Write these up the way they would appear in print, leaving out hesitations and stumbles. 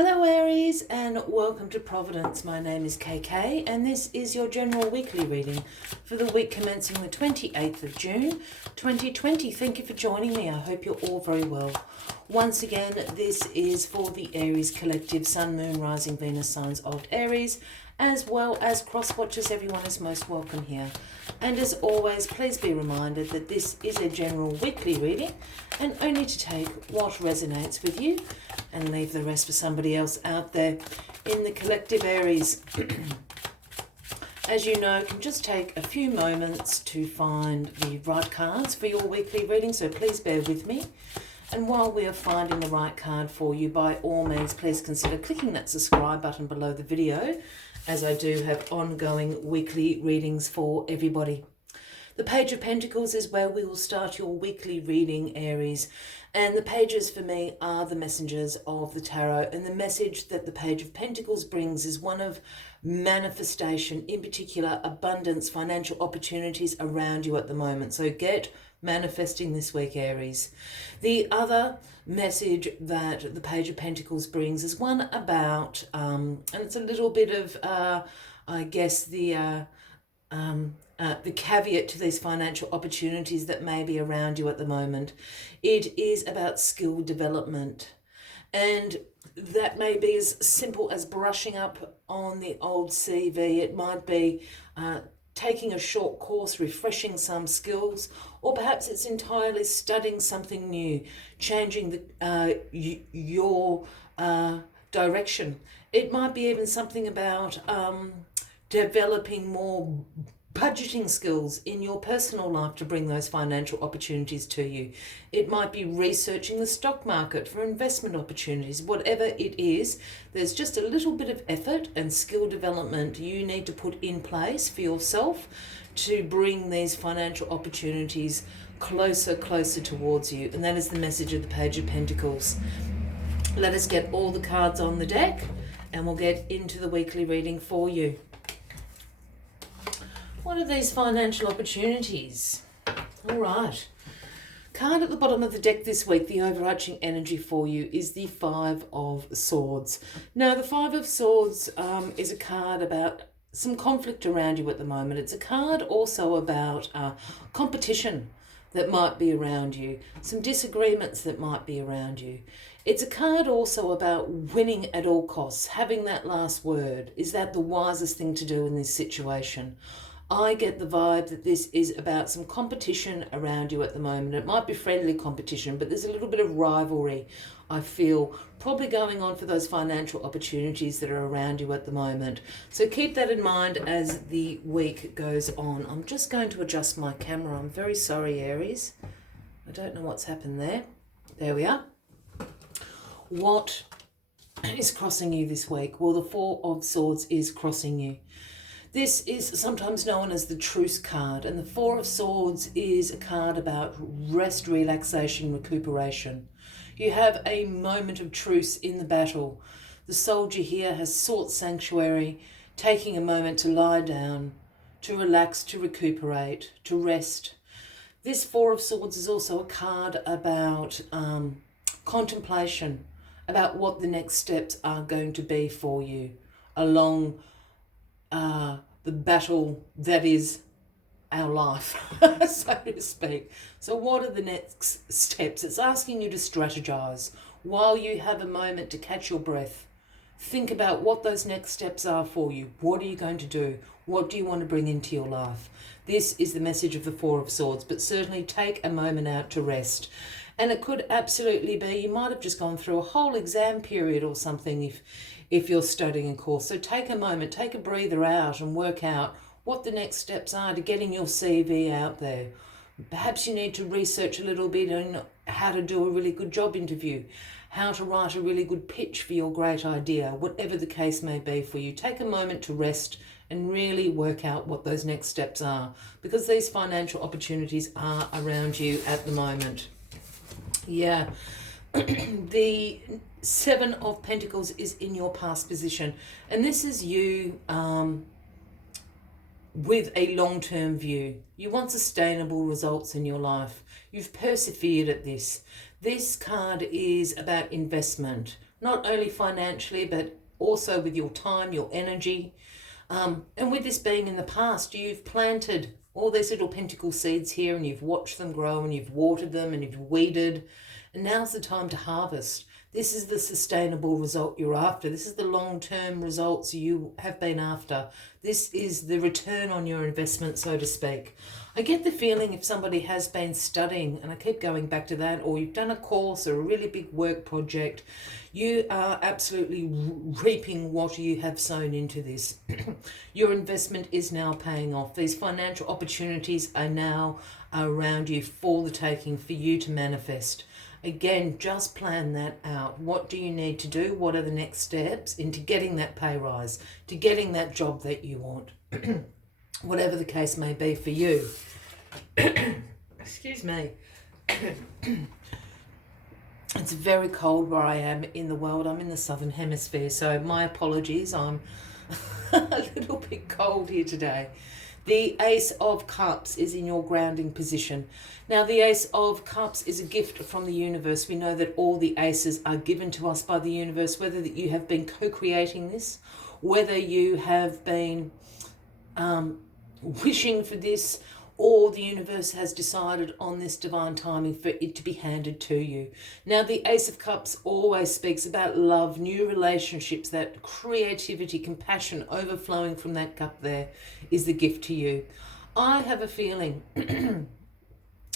Hello Aries and welcome to Providence. My name is KK and this is your general weekly reading for the week commencing the 28th of June 2020. Thank you for joining me. I hope you're all very well. Once again, this is for the Aries collective, Sun, Moon, Rising, Venus signs of Aries, as well as cross watchers. Everyone is most welcome here. And as always, please be reminded that this is a general weekly reading and only to take what resonates with you and leave the rest for somebody else out there in the collective Aries. As you know, it can just take a few moments to find the right cards for your weekly reading, so please bear with me. And while we are finding the right card for you, by all means, please consider clicking that subscribe button below the video, as I do have ongoing weekly readings for everybody. The Page of Pentacles is where we will start your weekly reading, Aries. And the pages for me are the messengers of the tarot. And the message that the Page of Pentacles brings is one of manifestation, in particular abundance, financial opportunities around you at the moment. So get manifesting this week, Aries. The other message that the Page of Pentacles brings is one about, and it's a little bit of, I guess, the caveat to these financial opportunities that may be around you at the moment. It is about skill development. And that may be as simple as brushing up on the old CV. It might be taking a short course, refreshing some skills, or perhaps it's entirely studying something new, changing your direction. It might be even something about developing more budgeting skills in your personal life to bring those financial opportunities to you. It might be researching the stock market for investment opportunities. Whatever it is, there's just a little bit of effort and skill development you need to put in place for yourself to bring these financial opportunities closer towards you. And that is the message of the Page of Pentacles. Let us get all the cards on the deck and we'll get into the weekly reading for you. What are these financial opportunities? All right. Card at the bottom of the deck this week, the overarching energy for you is the Five of Swords. Now, the Five of Swords is a card about some conflict around you at the moment. It's a card also about competition that might be around you, some disagreements that might be around you. It's a card also about winning at all costs, having that last word. Is that the wisest thing to do in this situation? I get the vibe that this is about some competition around you at the moment. It might be friendly competition, but there's a little bit of rivalry, I feel, probably going on for those financial opportunities that are around you at the moment. So keep that in mind as the week goes on. I'm just going to adjust my camera. I'm very sorry, Aries. I don't know what's happened there. There we are. What is crossing you this week? Well, the Four of Swords is crossing you. This is sometimes known as the Truce card, and the Four of Swords is a card about rest, relaxation, recuperation. You have a moment of truce in the battle. The soldier here has sought sanctuary, taking a moment to lie down, to relax, to recuperate, to rest. This Four of Swords is also a card about contemplation, about what the next steps are going to be for you along the battle that is our life, so to speak. So what are the next steps? It's asking you to strategize while you have a moment to catch your breath. Think about what those next steps are for you. What are you going to do? What do you want to bring into your life? This is the message of the Four of Swords, but certainly take a moment out to rest. And it could absolutely be, you might have just gone through a whole exam period or something if you're studying a course. So take a moment, take a breather out and work out what the next steps are to getting your CV out there. Perhaps you need to research a little bit on how to do a really good job interview, how to write a really good pitch for your great idea, whatever the case may be for you. Take a moment to rest and really work out what those next steps are, because these financial opportunities are around you at the moment. Yeah. The Seven of Pentacles is in your past position, and this is you with a long-term view. You want sustainable results in your life. You've persevered at this. This card is about investment, not only financially, but also with your time, your energy. And with this being in the past, you've planted all these little pentacle seeds here and you've watched them grow and you've watered them and you've weeded. And now's the time to harvest. This is the sustainable result you're after. This is the long-term results you have been after. This is the return on your investment, so to speak. I get the feeling if somebody has been studying, and I keep going back to that, or you've done a course or a really big work project, you are absolutely reaping what you have sown into this. Your investment is now paying off. These financial opportunities are now around you for the taking, for you to manifest. Again, just plan that out. What do you need to do? What are the next steps into getting that pay rise, to getting that job that you want? Whatever the case may be for you. Excuse me. It's very cold where I am in the world. I'm in the southern hemisphere, so my apologies. I'm a little bit cold here today. The Ace of Cups is in your grounding position. Now, the Ace of Cups is a gift from the universe. We know that all the aces are given to us by the universe, whether that you have been co-creating this, whether you have been wishing for this, or the universe has decided on this divine timing for it to be handed to you. Now, the Ace of Cups always speaks about love, new relationships, that creativity, compassion overflowing from that cup there is the gift to you. I have a feeling,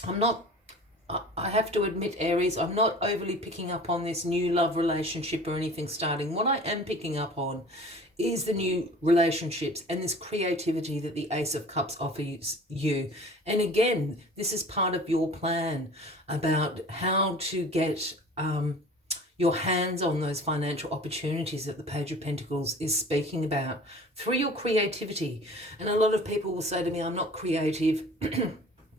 I have to admit, Aries, I'm not overly picking up on this new love relationship or anything starting. What I am picking up on is the new relationships and this creativity that the Ace of Cups offers you. And again, this is part of your plan about how to get your hands on those financial opportunities that the Page of Pentacles is speaking about through your creativity. And a lot of people will say to me, I'm not creative,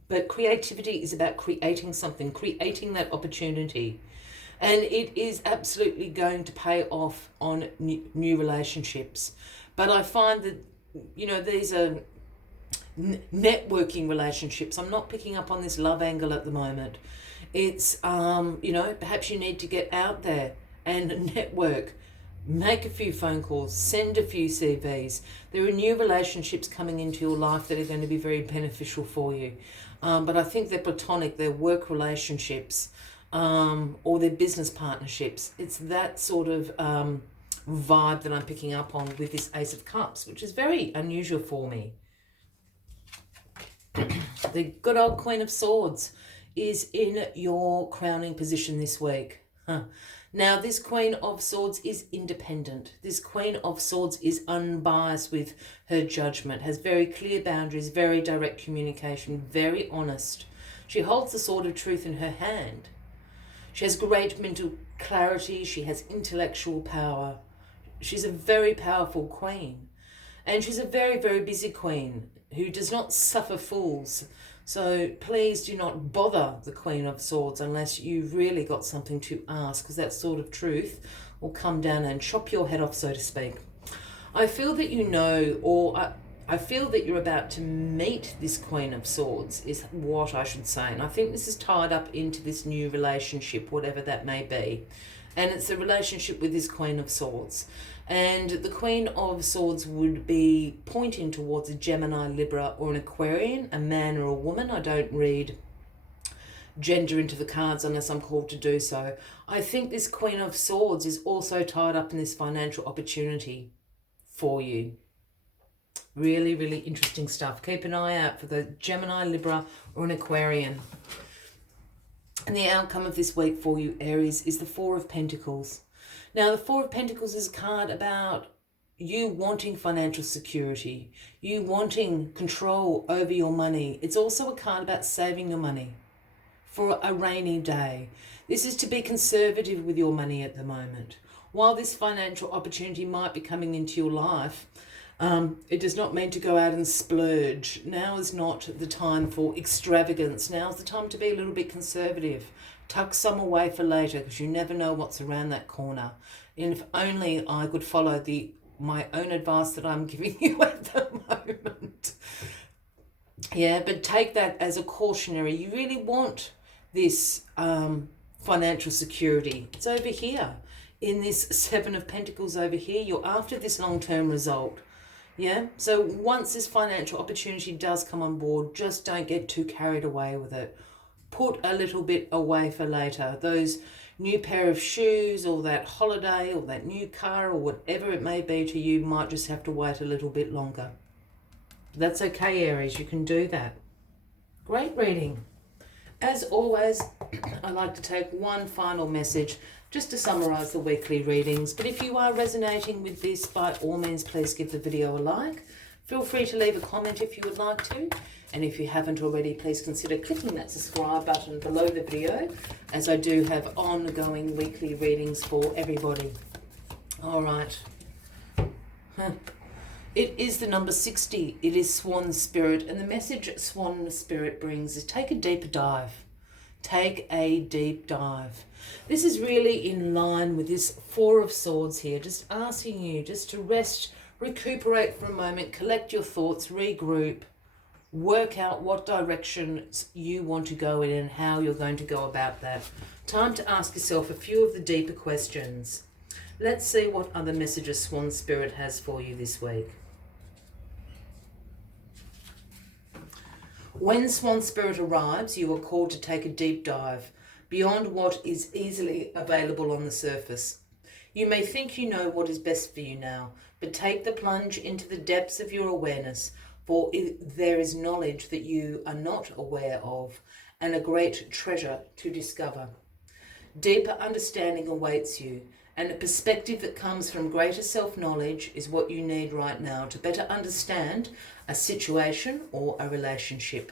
but creativity is about creating something, creating that opportunity. And it is absolutely going to pay off on new relationships. But I find that, you know, these are networking relationships. I'm not picking up on this love angle at the moment. It's, you know, perhaps you need to get out there and network. Make a few phone calls, send a few CVs. There are new relationships coming into your life that are going to be very beneficial for you. But I think they're platonic, they're work relationships. Or their business partnerships. It's that sort of vibe that I'm picking up on with this Ace of Cups, which is very unusual for me. The good old Queen of Swords is in your crowning position this week. Now, this Queen of Swords is independent. This Queen of Swords is unbiased with her judgment, has very clear boundaries, very direct communication, very honest. She holds the sword of truth in her hand. She has great mental clarity. She has intellectual power. She's a very powerful queen. And she's a very, very busy queen who does not suffer fools. So please do not bother the Queen of Swords unless you've really got something to ask, because that sword of truth will come down and chop your head off, so to speak. I feel that you know, or I feel that you're about to meet this Queen of Swords, is what I should say. And I think this is tied up into this new relationship, whatever that may be. And it's a relationship with this Queen of Swords. And the Queen of Swords would be pointing towards a Gemini, Libra, or an Aquarian, a man or a woman. I don't read gender into the cards unless I'm called to do so. I think this Queen of Swords is also tied up in this financial opportunity for you. Really, really interesting stuff. Keep an eye out for the Gemini, Libra, or an Aquarian. And the outcome of this week for you, Aries, is the Four of Pentacles. Now, the Four of Pentacles is a card about you wanting financial security, you wanting control over your money. It's also a card about saving your money for a rainy day. This is to be conservative with your money at the moment. While this financial opportunity might be coming into your life, it does not mean to go out and splurge. Now is not the time for extravagance. Now is the time to be a little bit conservative. Tuck some away for later, because you never know what's around that corner. And if only I could follow my own advice that I'm giving you at the moment. Yeah, but take that as a cautionary. You really want this financial security. It's over here in this Seven of Pentacles over here. You're after this long-term result. Yeah, so once this financial opportunity does come on board, just don't get too carried away with it. Put a little bit away for later. Those new pair of shoes or that holiday or that new car or whatever it may be to you might just have to wait a little bit longer. That's okay, Aries. You can do that. Great reading. As always, I like to take one final message just to summarize the weekly readings. But if you are resonating with this, by all means, please give the video a like. Feel free to leave a comment if you would like to. And if you haven't already, please consider clicking that subscribe button below the video, as I do have ongoing weekly readings for everybody. All right. It is the number 60. It is Swan Spirit. And the message Swan Spirit brings is take a deeper dive. Take a deep dive. This is really in line with this Four of Swords here. Just asking you just to rest, recuperate for a moment, collect your thoughts, regroup, work out what directions you want to go in and how you're going to go about that. Time to ask yourself a few of the deeper questions. Let's see what other messages Swan Spirit has for you this week. When Swan Spirit arrives, you are called to take a deep dive beyond what is easily available on the surface. You may think you know what is best for you now, but take the plunge into the depths of your awareness, for there is knowledge that you are not aware of and a great treasure to discover. Deeper understanding awaits you, and a perspective that comes from greater self-knowledge is what you need right now to better understand a situation or a relationship.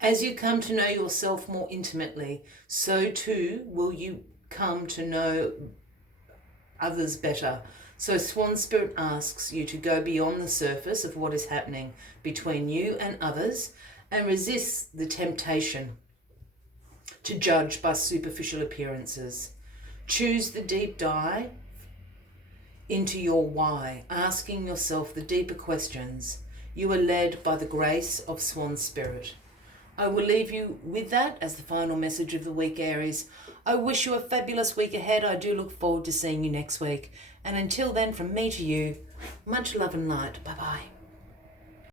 As you come to know yourself more intimately, so too will you come to know others better. So Swan Spirit asks you to go beyond the surface of what is happening between you and others and resist the temptation to judge by superficial appearances. Choose the deep dive into your why, asking yourself the deeper questions. You are led by the grace of Swan Spirit. I will leave you with that as the final message of the week, Aries. I wish you a fabulous week ahead. I do look forward to seeing you next week. And until then, from me to you, much love and light. Bye-bye.